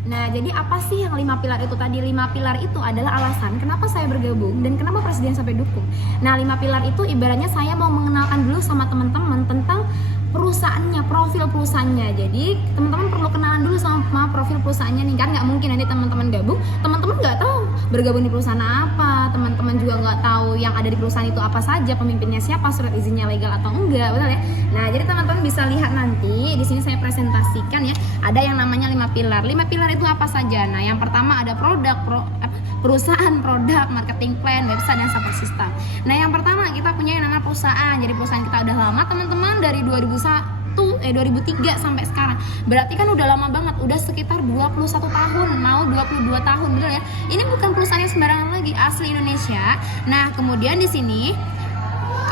Nah, jadi apa sih yang 5 pilar itu tadi? 5 pilar itu adalah alasan kenapa saya bergabung dan kenapa presiden sampai dukung. Nah, 5 pilar itu ibaratnya saya mau mengenalkan dulu sama teman-teman tentang perusahaannya, profil perusahaannya. Jadi teman-teman perlu kenalan dulu sama profil perusahaannya nih, kan nggak mungkin nanti teman-teman gabung, teman-teman nggak tahu bergabung di perusahaan apa, teman-teman juga nggak tahu yang ada di perusahaan itu apa saja, pemimpinnya siapa, surat izinnya legal atau enggak, betul ya. Nah, jadi teman-teman bisa lihat nanti di sini saya presentasikan ya, ada yang namanya 5 pilar. 5 pilar itu apa saja? Nah, yang pertama ada perusahaan, produk, marketing plan, website, dan support system. Nah, yang pertama kita punya yang namanya perusahaan. Jadi perusahaan kita udah lama teman-teman, dari 2003 sampai sekarang. Berarti kan udah lama banget, udah sekitar 21 tahun, mau 22 tahun, betul ya. Ini bukan perusahaan yang sembarangan lagi, asli Indonesia. Nah, kemudian di sini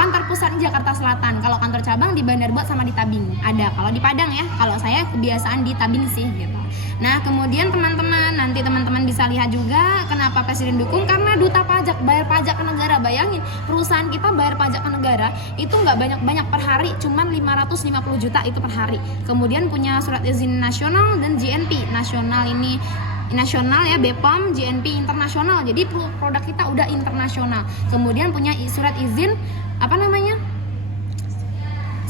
kantor pusat di Jakarta Selatan. Kalau kantor cabang di Bandar Bot sama di Tabing. Ada. Kalau di Padang ya, kalau saya kebiasaan di Tabing sih gitu. Nah, kemudian teman-teman, nanti teman-teman bisa lihat juga kenapa presiden dukung, karena duta pajak, bayar pajak ke negara. Bayangin, perusahaan kita bayar pajak ke negara itu nggak banyak-banyak per hari, cuman 550 juta itu per hari. Kemudian punya surat izin nasional dan JNP. Nasional ini nasional ya, BPOM, JNP internasional. Jadi produk kita udah internasional. Kemudian punya surat izin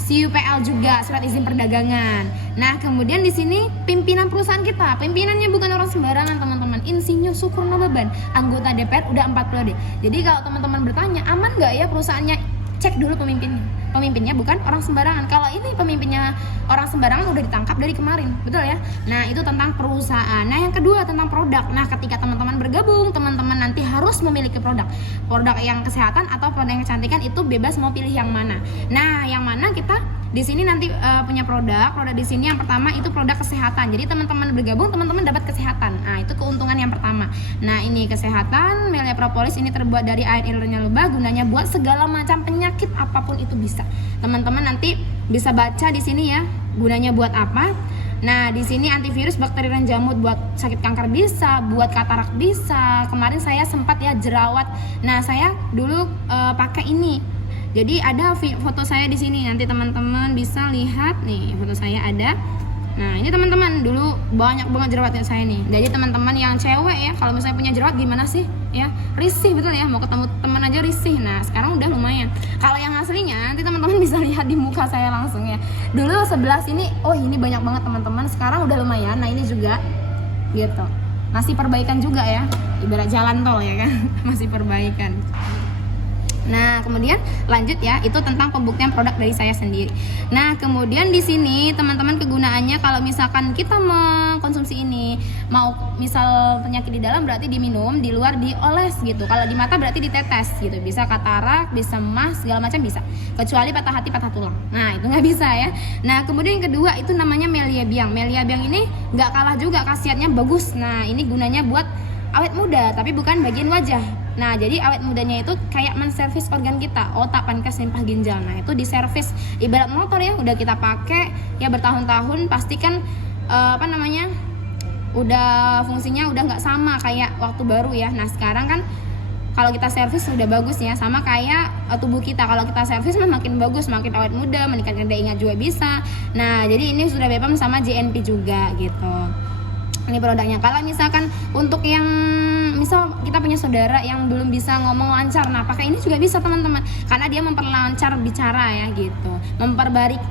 CUPL juga, surat izin perdagangan. Nah, kemudian di sini pimpinan perusahaan kita, pimpinannya bukan orang sembarangan teman-teman, Insinyur Sukurno Baban, anggota DPR udah 4 periode. Jadi kalau teman-teman bertanya, aman nggak ya perusahaannya? Cek dulu pemimpinnya bukan orang sembarangan. Kalau ini pemimpinnya orang sembarangan udah ditangkap dari kemarin, betul ya. Nah, itu tentang perusahaan. Nah, yang kedua tentang produk. Nah, ketika teman-teman bergabung, teman-teman nanti harus memiliki produk yang kesehatan atau produk yang kecantikan, itu bebas mau pilih yang mana. Nah, yang mana kita di sini nanti punya produk di sini yang pertama itu produk kesehatan. Jadi teman-teman bergabung, teman-teman dapat kesehatan. Nah, itu keuntungan yang pertama. Nah, ini kesehatan, Melia Propolis ini terbuat dari air irnya lebah, gunanya buat segala macam penyakit apapun itu bisa. Teman-teman nanti bisa baca di sini ya, gunanya buat apa. Nah, di sini antivirus, bakteri dan jamur, buat sakit kanker bisa, buat katarak bisa. Kemarin saya sempat ya jerawat. Nah, saya dulu pakai ini. Jadi ada foto saya di sini, nanti teman-teman bisa lihat nih, foto saya ada. Nah, ini teman-teman dulu banyak banget jerawatnya saya nih. Jadi teman-teman yang cewek ya, kalau misalnya punya jerawat gimana sih? Ya, risih, betul ya, mau ketemu teman aja risih. Nah, sekarang udah lumayan. Kalau yang aslinya nanti teman-teman bisa lihat di muka saya langsung ya. Dulu sebelah sini, oh ini banyak banget teman-teman. Sekarang udah lumayan. Nah, ini juga gitu. Masih perbaikan juga ya. Ibarat jalan tol ya kan. Masih perbaikan. Nah, kemudian lanjut ya, itu tentang pembuktian produk dari saya sendiri. Nah, kemudian di sini teman-teman kegunaannya kalau misalkan kita mengkonsumsi ini, mau misal penyakit di dalam berarti diminum, di luar dioles gitu. Kalau di mata berarti ditetes gitu. Bisa katarak, bisa emas, segala macam bisa. Kecuali patah hati, patah tulang. Nah, itu nggak bisa ya. Nah, kemudian yang kedua itu namanya Melia Biang. Melia Biang ini nggak kalah juga, khasiatnya bagus. Nah, ini gunanya buat awet muda, tapi bukan bagian wajah. Nah, jadi awet mudanya itu kayak menservis organ kita, otak, pankreas, limpah, ginjal. Nah, itu diservis ibarat motor ya, udah kita pakai ya bertahun-tahun, pastikan udah fungsinya udah nggak sama kayak waktu baru ya. Nah, sekarang kan kalau kita servis sudah bagus ya, sama kayak tubuh kita. Kalau kita servis makin bagus, makin awet muda, meningkatkan daya ingat juga bisa. Nah, jadi ini sudah BPOM sama JNP juga gitu. Ini produknya. Kalau misalkan untuk yang misal kita punya saudara yang belum bisa ngomong lancar, nah pakai ini juga bisa teman-teman, karena dia memperlancar bicara ya gitu,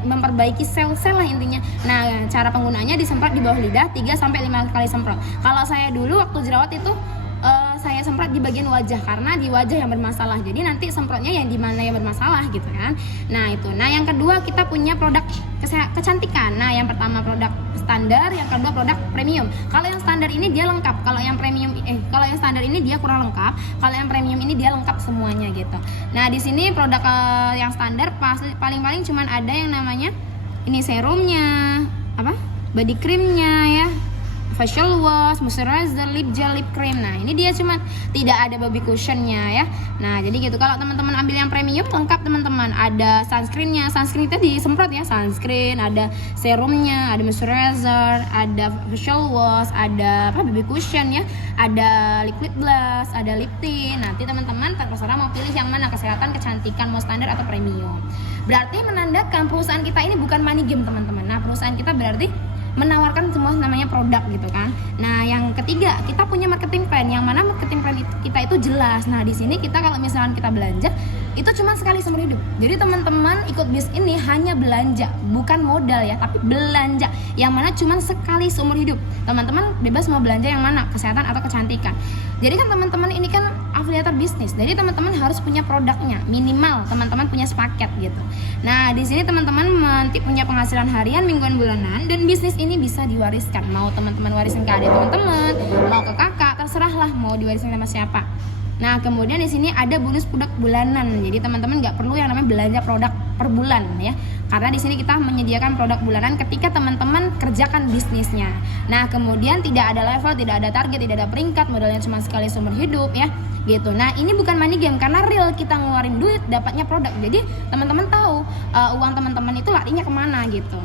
memperbaiki sel-sel lah intinya. Nah, cara penggunaannya disemprot di bawah lidah 3-5 kali semprot. Kalau saya dulu waktu jerawat itu saya semprot di bagian wajah, karena di wajah yang bermasalah, jadi nanti semprotnya yang di mana yang bermasalah gitu kan. Nah, itu. Nah, yang kedua kita punya produk kecantikan. Nah, yang pertama produk standar, yang kedua produk premium. Kalau yang standar ini dia lengkap, kalau yang standar ini dia kurang lengkap, kalau yang premium ini dia lengkap semuanya gitu. Nah, di sini produk yang standar paling cuman ada yang namanya ini serumnya, body creamnya ya, facial wash, moisturizer, lip gel, lip cream. Nah, ini dia cuma tidak ada body cushionnya ya. Nah, jadi gitu. Kalau teman-teman ambil yang premium lengkap teman-teman. Ada sunscreennya, sunscreen itu disemprot ya, sunscreen, ada serumnya, ada moisturizer, ada facial wash, ada body cushion ya, ada liquid blush, ada lip tint. Nanti teman-teman terserah mau pilih yang mana, kesehatan, kecantikan, mau standar atau premium. Berarti menandakan perusahaan kita ini bukan money game teman-teman. Nah, perusahaan kita berarti menawarkan semua namanya produk gitu kan. Nah, ketiga, kita punya marketing plan, yang mana marketing plan kita itu jelas. Nah, di sini kita kalau misalkan kita belanja itu cuma sekali seumur hidup. Jadi teman-teman ikut bis ini hanya belanja, bukan modal ya, tapi belanja, yang mana cuma sekali seumur hidup. Teman-teman bebas mau belanja yang mana, kesehatan atau kecantikan. Jadi kan teman-teman ini kan afiliator bisnis, jadi teman-teman harus punya produknya, minimal teman-teman punya sepaket gitu. Nah, di sini teman-teman nanti punya penghasilan harian, mingguan, bulanan, dan bisnis ini bisa diwariskan. Mau teman-teman warisin ke adik teman-teman, mau ke kakak, terserahlah mau diwarisin sama siapa. Nah, kemudian di sini ada bonus produk bulanan. Jadi teman-teman nggak perlu yang namanya belanja produk per bulan ya. Karena di sini kita menyediakan produk bulanan ketika teman-teman kerjakan bisnisnya. Nah, kemudian tidak ada level, tidak ada target, tidak ada peringkat, modalnya cuma sekali seumur hidup ya. Gitu. Nah, ini bukan money game karena real kita ngeluarin duit, dapatnya produk. Jadi teman-teman tahu uang teman-teman itu larinya kemana gitu.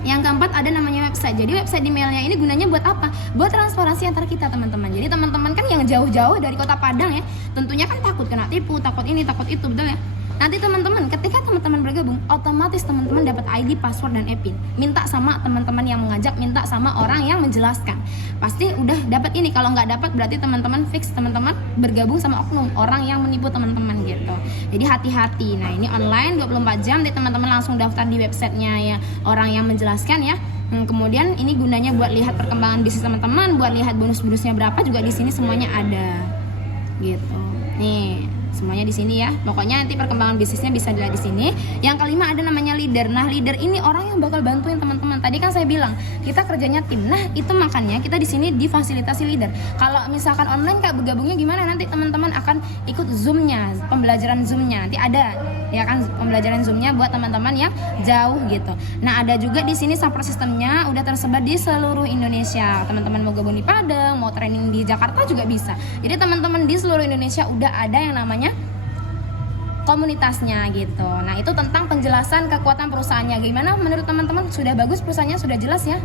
Yang keempat ada namanya website. Jadi website di mailnya ini gunanya buat apa? Buat transparansi antar kita teman-teman. Jadi teman-teman kan yang jauh-jauh dari kota Padang ya, tentunya kan takut kena tipu, takut ini, takut itu, betul ya? Nanti teman-teman, ketika teman-teman bergabung, otomatis teman-teman dapat ID, password, dan EPIN. Minta sama teman-teman yang mengajak, minta sama orang yang menjelaskan. Pasti udah dapat ini. Kalau nggak dapat berarti teman-teman fix teman-teman bergabung sama oknum orang yang menipu teman-teman gitu. Jadi hati-hati. Nah, ini online 24 jam. Nanti teman-teman langsung daftar di websitenya ya orang yang menjelaskan ya. Kemudian ini gunanya buat lihat perkembangan bisnis teman-teman, buat lihat bonus-bonusnya berapa juga di sini semuanya ada. Gitu. Nih. Semuanya di sini ya. Pokoknya nanti perkembangan bisnisnya bisa dilihat di sini. Yang kelima ada namanya leader. Nah, leader ini orang yang bakal bantuin teman-teman. Tadi kan saya bilang, kita kerjanya tim. Nah, itu makanya kita di sini difasilitasi leader. Kalau misalkan online Kak bergabungnya gimana? Nanti teman-teman akan ikut Zoom-nya, pembelajaran Zoom-nya. Nanti ada ya kan pembelajaran Zoom-nya buat teman-teman yang jauh gitu. Nah, ada juga di sini support sistemnya udah tersebar di seluruh Indonesia. Teman-teman mau gabung di Padang, mau training di Jakarta juga bisa. Jadi teman-teman di seluruh Indonesia udah ada yang namanya komunitasnya gitu. Nah, itu tentang penjelasan kekuatan perusahaannya. Gimana menurut teman-teman? Sudah bagus perusahaannya, sudah jelas ya?